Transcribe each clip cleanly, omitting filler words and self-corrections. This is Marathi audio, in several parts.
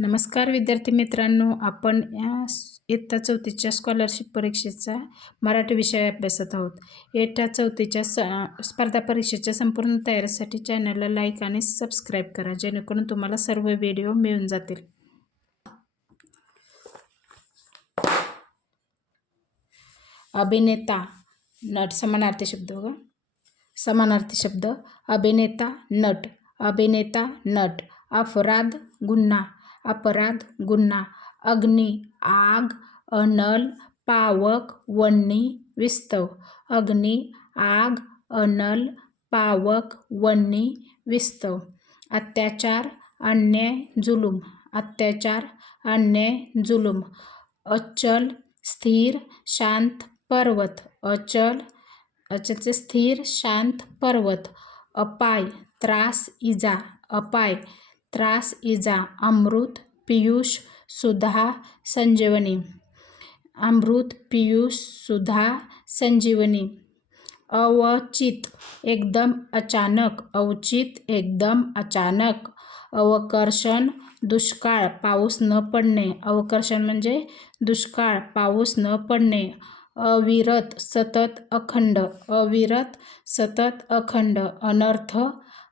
नमस्कार विद्यार्थी मित्रांनो, आपण इयत्ता 4थीच्या स्कॉलरशिप परीक्षेचा मराठी विषय अभ्यासत आहोत. इयत्ता 4थीच्या स्पर्धा परीक्षेच्या संपूर्ण तयारीसाठी चॅनलला लाईक आणि सबस्क्राईब करा, जेणेकरून तुम्हाला सर्व व्हिडिओ मिळून जातील. अभिनेता नट समानार्थी शब्द बघा. समानार्थी शब्द अभिनेता नट, अभिनेता नट. अपराध गुन्हा, अपराध गुन्हा. अग्नी आग, अनल पावक, वन्नी विस्तव. अग्नी आग, अनल पावक, वन्नी विस्तव. अत्याचार अन्याय जुलूम, अत्याचार अन्याय जुलूम. अचल स्थिर शांत पर्वत, अचल अचलचे स्थिर शांत पर्वत. अपाय त्रास इजा, अपाय त्रास इजा. अमृत पीयूष सुधा संजीवनी, अमृत पीयूष सुधा संजीवनी. अवचित एकदम अचानक, अवचित एकदम अचानक. अवकर्षण दुष्काळ पाऊस न पडणे, अवकर्षण म्हणजे दुष्काळ पाऊस न पडणे. अविरत सतत अखंड, अविरत सतत अखंड. अनर्थ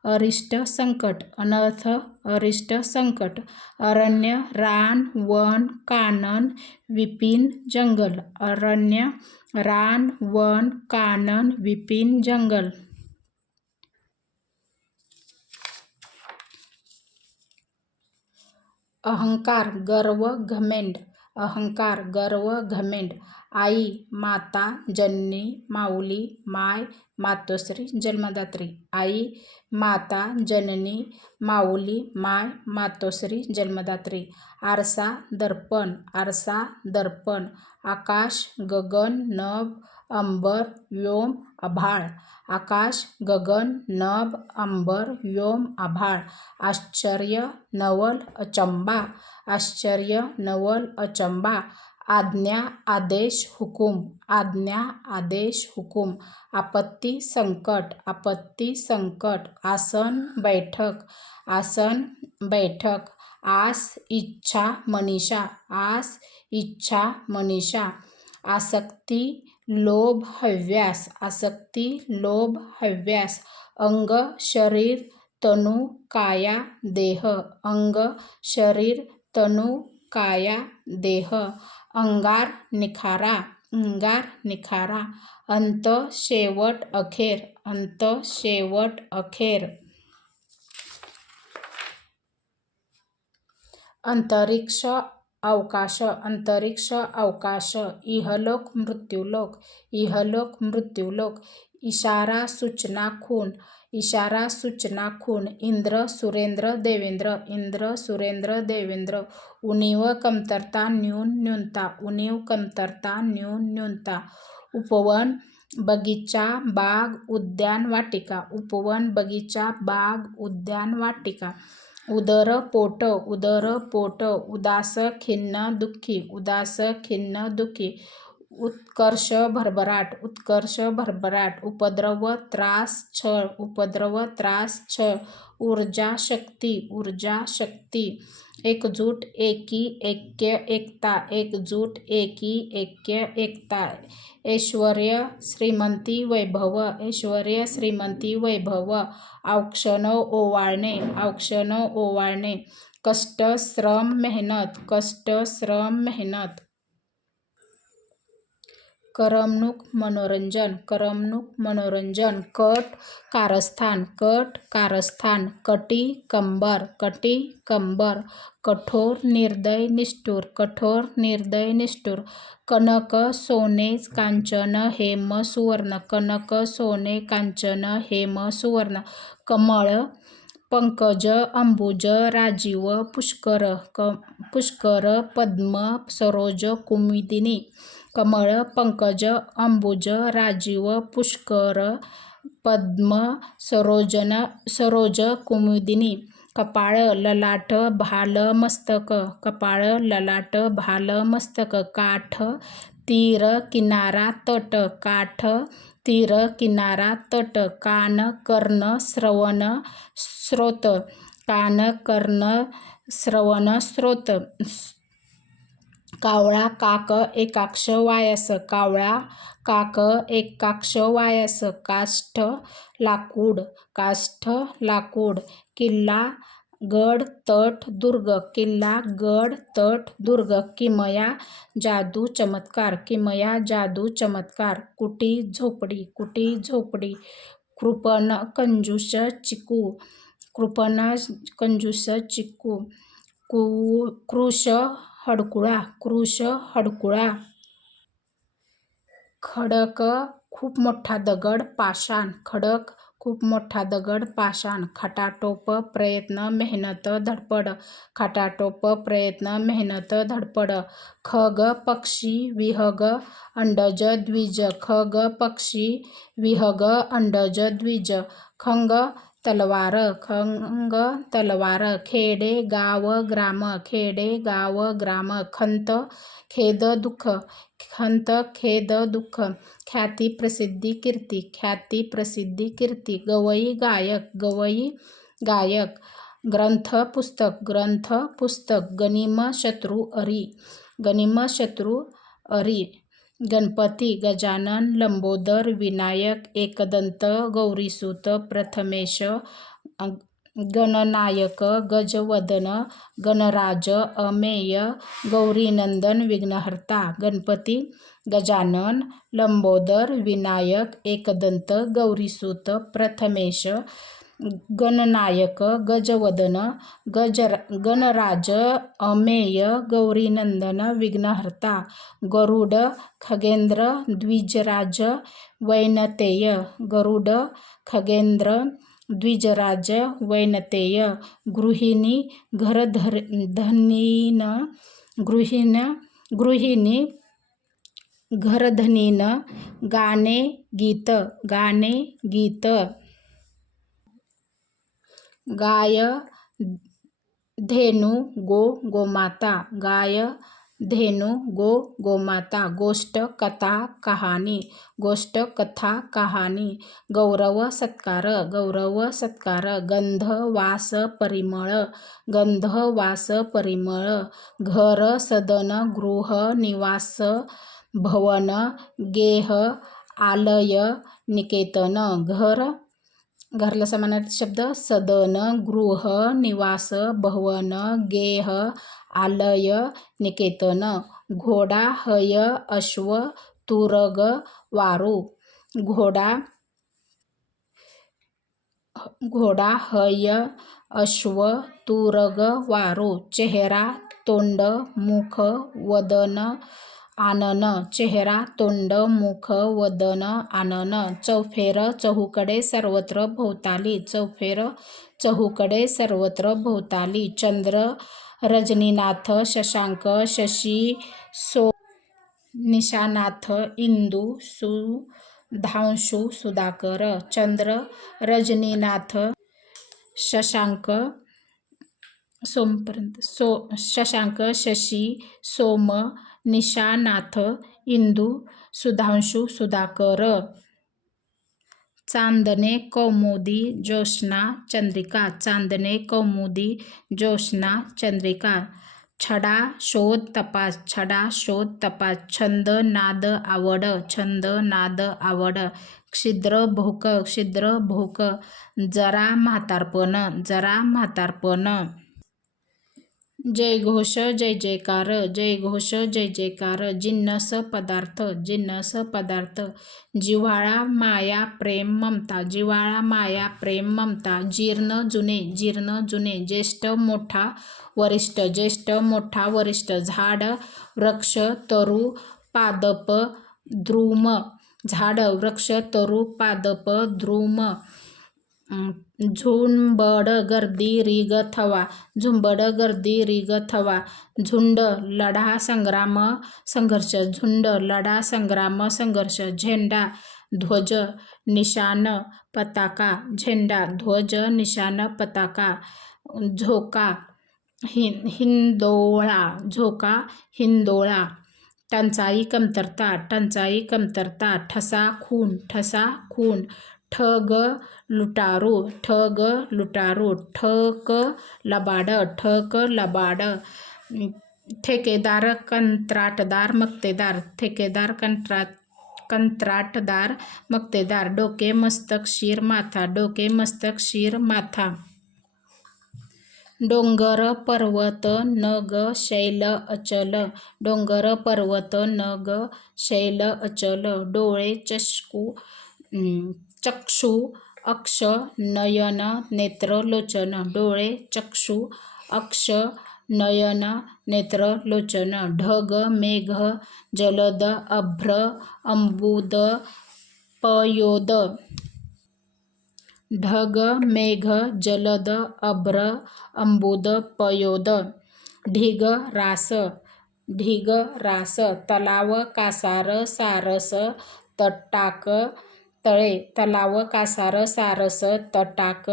अरिष्ट संकट, अनर्थ अरिष्ट संकट. अरण्य रान वन कानन विपिन जंगल, अरण्य रान वन कानन विपिन जंगल. अहंकार गर्व घमेंड, अहंकार गर्व घमेंड. आई माता जननी माऊली माय मातोश्री जन्मदात्री, आई माता जननी माऊली माय मातोश्री जन्मदात्री. आरसा दर्पण, आरसा दर्पण. आकाश गगन नभ अंबर व्योम आभाळ, आकाश गगन नभ अंबर व्योम आभाळ. आश्चर्य नवल अचंबा, आश्चर्य नवल अचंबा. आज्ञा आदेश हुकूम, आज्ञा आदेश हुकूम. आपत्ती संकट, आपत्ती संकट. आसन बैठक, आसन बैठक. आस इच्छा मनीषा, आस इच्छा मनीषा. आसक्ती लोभ हव्यास, आसक्ती लोभ हव्यास. अंग शरीर तनु काया देह, अंग शरीर तनु काया देह. अंगार निखारा, अंगार निखारा. अंत शेवट अखेर, अंत शेवट अखेर. अंतरिक्ष अवकाश, अंतरिक्ष अवकाश. इहलोक मृत्यूलोक, इहलोक मृत्यूलोक. इशारा सूचना खून, इशारा सूचना खून. इंद्र सुरेंद्र देवेंद्र, इंद्र सुरेंद्र देवेंद्र. उणीव कमतरता न्यून न्यूनता, उणीव कमतरता न्यून न्यूनता. उपवन बगीचा बाग उद्यान वाटिका, उपवन बगीचा बाग उद्यान वाटिका. उदर पोट, उदर पोट. उदास खिन्न दुःखी, उदास खिन्न दुःखी. उत्कर्ष भरभराट, उत्कर्ष भरभराट. उपद्रव त्रास छळ, उपद्रव त्रास छळ. ऊर्जा शक्ती, ऊर्जा शक्ती. एकजूट एकी ऐक्य एकता, एकजूट एकी ऐक्य एकता. ऐश्वर्य श्रीमंती वैभव, ऐश्वर्य श्रीमंती वैभव. औक्षण ओवाळणे, औक्षण ओवाळणे. कष्ट श्रम मेहनत, कष्ट श्रम मेहनत. करमणूक मनोरंजन, करमणूक मनोरंजन. कट कारस्थान, कट कारस्थान. कटी कंबर, कटी कंबर. कठोर निर्दय निष्ठुर, कठोर निर्दय निष्ठुर. कनक सोने कांचन हेम सुवर्ण, कनक सोने कांचन हेम सुवर्ण. कमळ पंकज अंबुज राजीव पुष्कर, पुष्कर पद्म सरोज कुमुदिनी. कमळ पंकज अंबुज राजीव पुष्कर पद्म सरोज कुमुदिनी. कपाळ ललाट भाल मस्तक, कपाळ ललाट भाल मस्तक. काठ तीर किनारा तट, काठ तीर किनारा तट. कान कर्ण श्रवण स्रोत, कान कर्ण श्रवण स्रोत. कावळा काक एकाक्ष वायास, कावळा काक एकाक्ष वायास. काष्ठ लाकूड, काष्ठ लाकूड. किल्ला गड तट दुर्ग, किल्ला गड तट दुर्ग. किमया जादू चमत्कार, किमया जादू चमत्कार. कुटी झोपडी, कुटी झोपडी. कृपण कंजूस चिकू, कृपण कंजूस चिकू. कृश हडकुळा, कृश हडकुळा. खडक खूप मोठा दगड पाषाण, खडक खूप मोठा दगड पाषाण. खटाटोप प्रयत्न मेहनत धडपड, खटाटोप प्रयत्न मेहनत धडपड. खग पक्षी विहग अंडज द्विज, खग पक्षी विहग अंडज द्विज. खंग तलवार, खंग तलवार. खेडे गाव ग्राम, खेडे गाव ग्राम. खंत खेद दुःख, खंत खेद दुःख. ख्याती प्रसिद्धी कीर्ती, ख्याती प्रसिद्धी कीर्ती. गवई गायक, गवई गायक. ग्रंथ पुस्तक, ग्रंथ पुस्तक. गनिम शत्रू अरी, गनिम शत्रू अरी. गणपती गजानन लंबोदर विनायक एकदंत गौरीसूत प्रथमेश गणनायक गजवदन गणराज अमेय गौरीनंदन विघ्नहर्ता. गणपती गजानन लंबोदर विनायक एकदंत गौरीसूत प्रथमेश गणनायक गजवदन गणराज अमेय गौरीनंदन विघ्नहर्ता. गरुड खगेंद्र द्विजराज वैनतेय, गरुड खगेंद्र द्विजराज वैनतेय. गृहिणी घरधनीन, गृहिणी घरधनीन गाणे गीत, गाणे गीत. गाय धेनू गो गोमाता, गाय धेनू गो गोमाता. गोष्ट कथा कहाणी, गोष्ट कथा कहाणी. गौरव सत्कार, गौरव सत्कार. गंध वास परिमळ, गंध वास परिमळ. घर सदन गृह निवास भवन गेह आलय निकेतन. घर घरला समानार्थी शब्द सदन गृह निवास भवन गेह आलय निकेतन. घोडा हय अश्व तुरग वारू, घोडा घोडा हय अश्व तुरग वारू. चेहरा तोंड मुख वदन आनन, चेहरा तोंड मुख वदन आनन. चौफेर चहूकडे सर्वत्र भोवताली, चौफेर चहूकडे सर्वत्र भोवताली. चंद्र रजनीनाथ शशांक शशी सो निशानाथ इंदू सुधांशू सुधाकर. चंद्र रजनीनाथ शशांक सोमपर्यंत शशांक शशी सोम निशानाथ इंदू सुधांशू सुधाकर. चांदणे कौमुदी ज्योत्स्ना चंद्रिका, चांदणे कौमुदी ज्योत्स्ना चंद्रिका. छडा शोध तपास, छडा शोध तपास. छंद नाद आवड, छंद नाद आवड. छिद्र भोक, छिद्र भोक. जरा म्हातारपण, जरा म्हातारपण. जयघोष जय जयकार, जयघोष जय जयकार. जिन्नस पदार्थ, जिन्नस पदार्थ. जिव्हाळा माया प्रेम ममता, जिव्हाळा माया प्रेम ममता. जीर्ण जुने, जीर्ण जुने. ज्येष्ठ मोठा वरिष्ठ, ज्येष्ठ मोठा वरिष्ठ. झाड वृक्ष तरू पादप द्रुम, झाड वृक्ष तरू पादप द्रुम. झुंबड गर्दी रिग थवा, झुंबड गर्दी रिग थवा. झुंड लढा संग्राम संघर्ष, झुंड लढा संग्राम संघर्ष. झेंडा ध्वज निशान पताका, झेंडा ध्वज निशान पताका. झोका हिंदोळा, झोका हिंदोळा. टंचाई कमतरता, टंचाई कमतरता. ठसा खून, ठसा खून. ठग लुटारू, ठग लुटारू. ठक लबाड, ठक लबाड. ठेकेदार कंत्राटदार मक्तेदार, ठेकेदार कंत्राटदार मक्तेदार. डोके मस्तक शिर माथा, डोके मस्तक शिर माथा. डोंगर पर्वत नग शैल अचल, डोंगर पर्वत नग शैल अचल. डोळे चक्षु अक्ष नयन नेत्र लोचन, डोळे चक्षु अक्ष नयन नेत्र लोचन. ढग मेघ जलद अभ्र अंबुद पयोद, ढग मेघ जलद अभ्र अंबुद पयोद. ढिग रास, ढिग रास. तलाव कासार सारस तटाक तळे, तलाव कासार सारस तटाक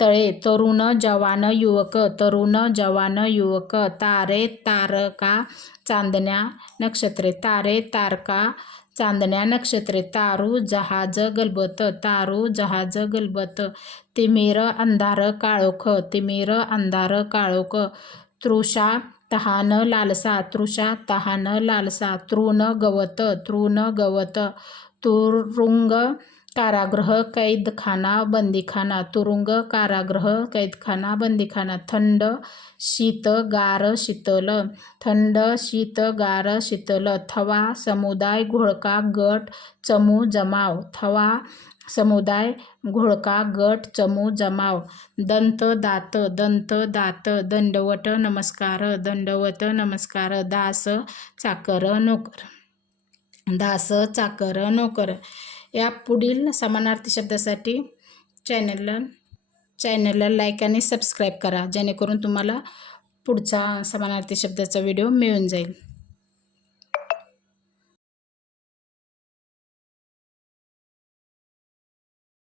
तळे. तरुण जवान युवक, तरुण जवान युवक. तारे तारका चांदण्या नक्षत्रे, तारे तारका चांदण्या नक्षत्रे. तारू जहाज गलबत, तारू जहाज गलबत. तिमिर अंधार काळोख, तिमिर अंधार काळोख. तृषा तहान लालसा, तृषा तहान लालसा. तृण गवत, तृण गवत. तुरुंग कारागृह कैदखाना बंदीखाना, तुरुंग कारागृह कैदखाना बंदीखाना. थंड शीत गार शीतल, थंड शीत गार शीतल. थवा समुदाय घोळका गट चमू जमाव, थवा समुदाय घोळका गट चमू जमाव. दंत दात, दंत दात. दंडवत नमस्कार, दंडवत नमस्कार. दास चाकर नोकर, दास चाकर नोकर. या पुढील समानार्थी शब्दासाठी चॅनलला लाईक आणि सबस्क्राईब करा, जेणेकरून तुम्हाला पुढचा समानार्थी शब्दाचा व्हिडिओ मिळून जाईल.